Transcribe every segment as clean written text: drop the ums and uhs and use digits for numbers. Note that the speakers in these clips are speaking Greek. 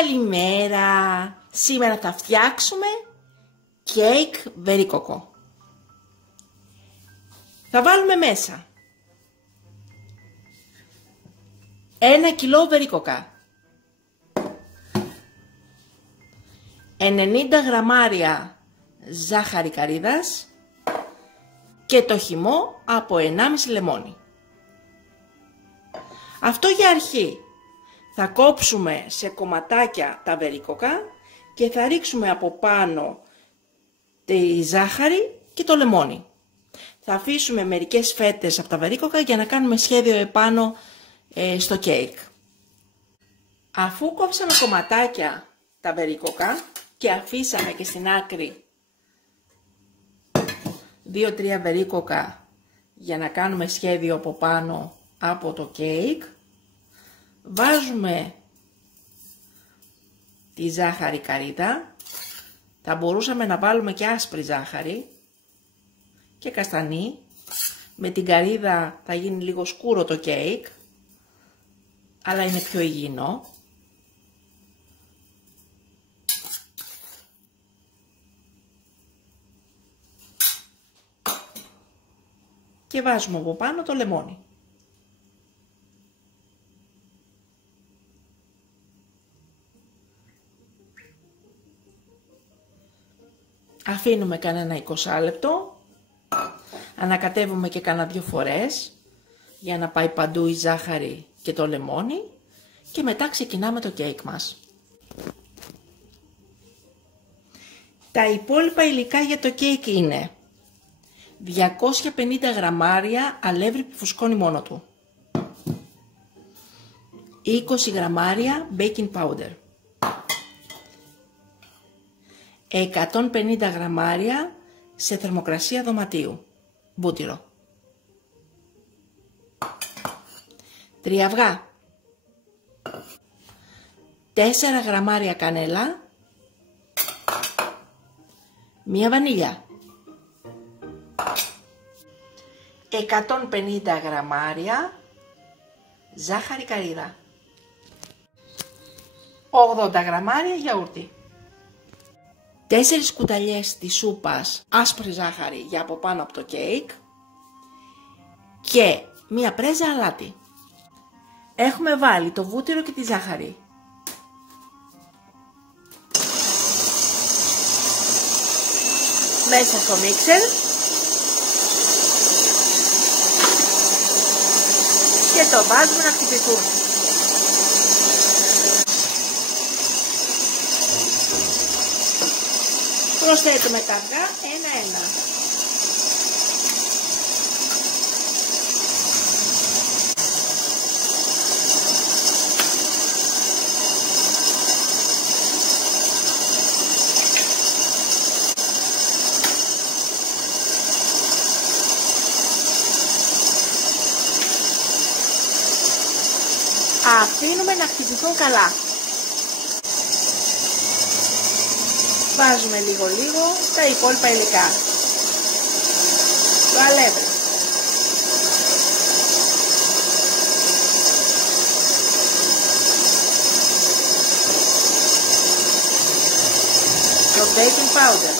Καλημέρα! Σήμερα θα φτιάξουμε κέικ βερίκοκο. Θα βάλουμε μέσα 1 κιλό βερίκοκα, 90 γραμμάρια ζάχαρη καρύδας και το χυμό από 1,5 λεμόνι. Αυτό για αρχή. Θα κόψουμε σε κομματάκια τα βερίκοκα και θα ρίξουμε από πάνω τη ζάχαρη και το λεμόνι. Θα αφήσουμε μερικές φέτες από τα βερίκοκα για να κάνουμε σχέδιο επάνω στο κέικ. Αφού κόψαμε κομματάκια τα βερίκοκα και αφήσαμε και στην άκρη 2-3 βερίκοκα για να κάνουμε σχέδιο από πάνω από το κέικ, βάζουμε τη ζάχαρη καρύδα. Θα μπορούσαμε να βάλουμε και άσπρη ζάχαρη και καστανή. Με την καρύδα θα γίνει λίγο σκούρο το κέικ, αλλά είναι πιο υγιεινό. Και βάζουμε από πάνω το λεμόνι. Αφήνουμε κανένα 20 λεπτό, ανακατεύουμε και κανένα 2 φορές για να πάει παντού η ζάχαρη και το λεμόνι και μετά ξεκινάμε το κέικ μας. Τα υπόλοιπα υλικά για το κέικ είναι 250 γραμμάρια αλεύρι που φουσκώνει μόνο του, 20 γραμμάρια baking powder, 150 γραμμάρια σε θερμοκρασία δωματίου βούτυρο, 3 αυγά, 4 γραμμάρια κανέλα, 1 βανίλια, 150 γραμμάρια ζάχαρη καρύδα, 80 γραμμάρια γιαούρτι, 4 κουταλιές της σούπας άσπρη ζάχαρη για από πάνω από το κέικ και 1 πρέζα αλάτι. Έχουμε βάλει το βούτυρο και τη ζάχαρη. Μέσα στο μίξερ και το βάζουμε να χτυπηθούν. Προσθέτουμε τα αυγά ένα-ένα. Αφήνουμε να χτυπηθούν καλά. Βάζουμε λίγο τα υπόλοιπα υλικά. Το αλεύρι, το baking powder,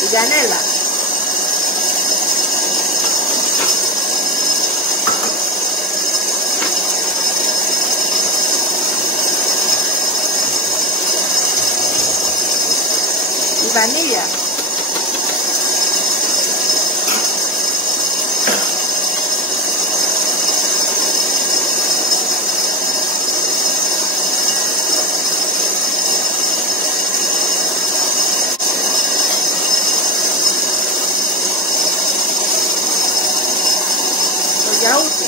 την κανέλα, η βανίλια, το γιαούρτι,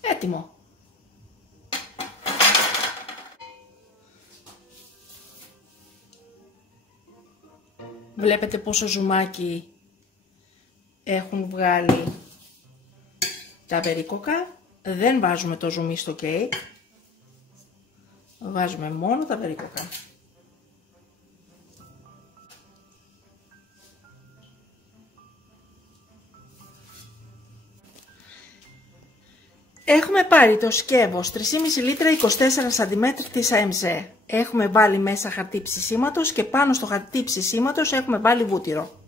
έτοιμο. Βλέπετε πόσο ζουμάκι έχουν βγάλει τα βερίκοκα. Δεν βάζουμε το ζουμί στο κέικ. Βάζουμε μόνο τα βερίκοκα. Έχουμε πάρει το σκεύος 3,5 λίτρα 24 cm της AMZ. Έχουμε βάλει μέσα χαρτί ψησίματος και πάνω στο χαρτί ψησίματος έχουμε βάλει βούτυρο.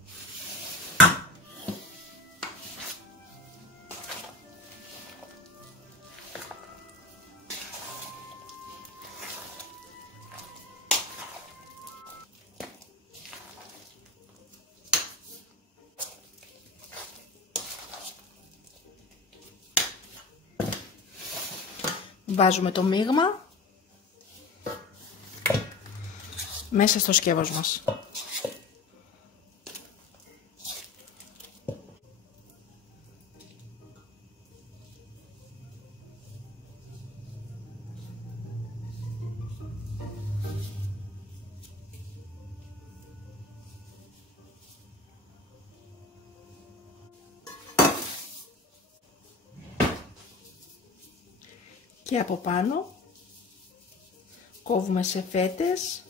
Βάζουμε το μείγμα μέσα στο σκεύος μας. Και από πάνω κόβουμε σε φέτες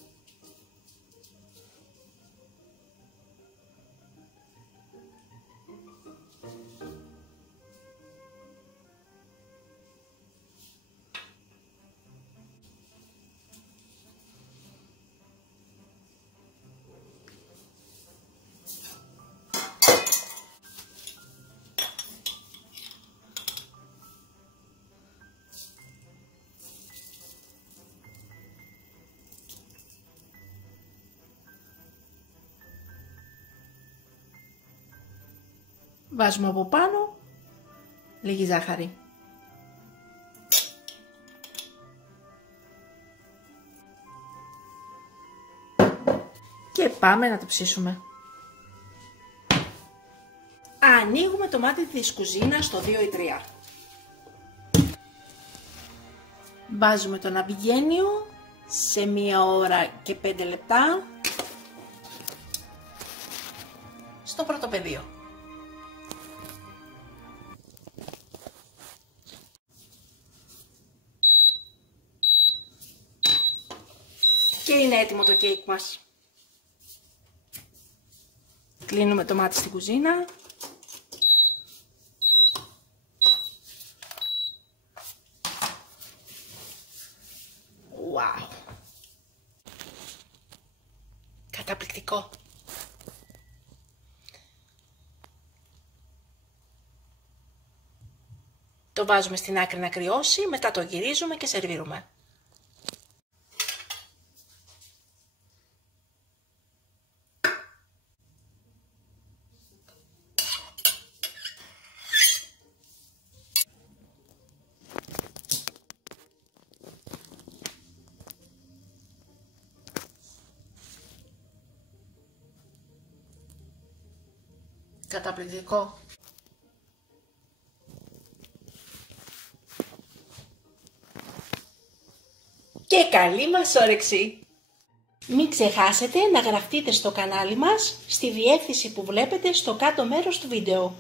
βάζουμε από πάνω λίγη ζάχαρη. Και πάμε να το ψήσουμε. Ανοίγουμε το μάτι της κουζίνας στο 2 ή 3. Βάζουμε το ναυπηγένιο σε 1 ώρα και 5 λεπτά στο πρώτο πεδίο. Και είναι έτοιμο το κέικ μας. Κλείνουμε το μάτι στην κουζίνα. Wow. Καταπληκτικό. Το βάζουμε στην άκρη να κρυώσει, μετά το γυρίζουμε και σερβίρουμε. Καταπληκτικό. Και καλή μας όρεξη! Μην ξεχάσετε να γραφτείτε στο κανάλι μας στη διεύθυνση που βλέπετε στο κάτω μέρος του βίντεο.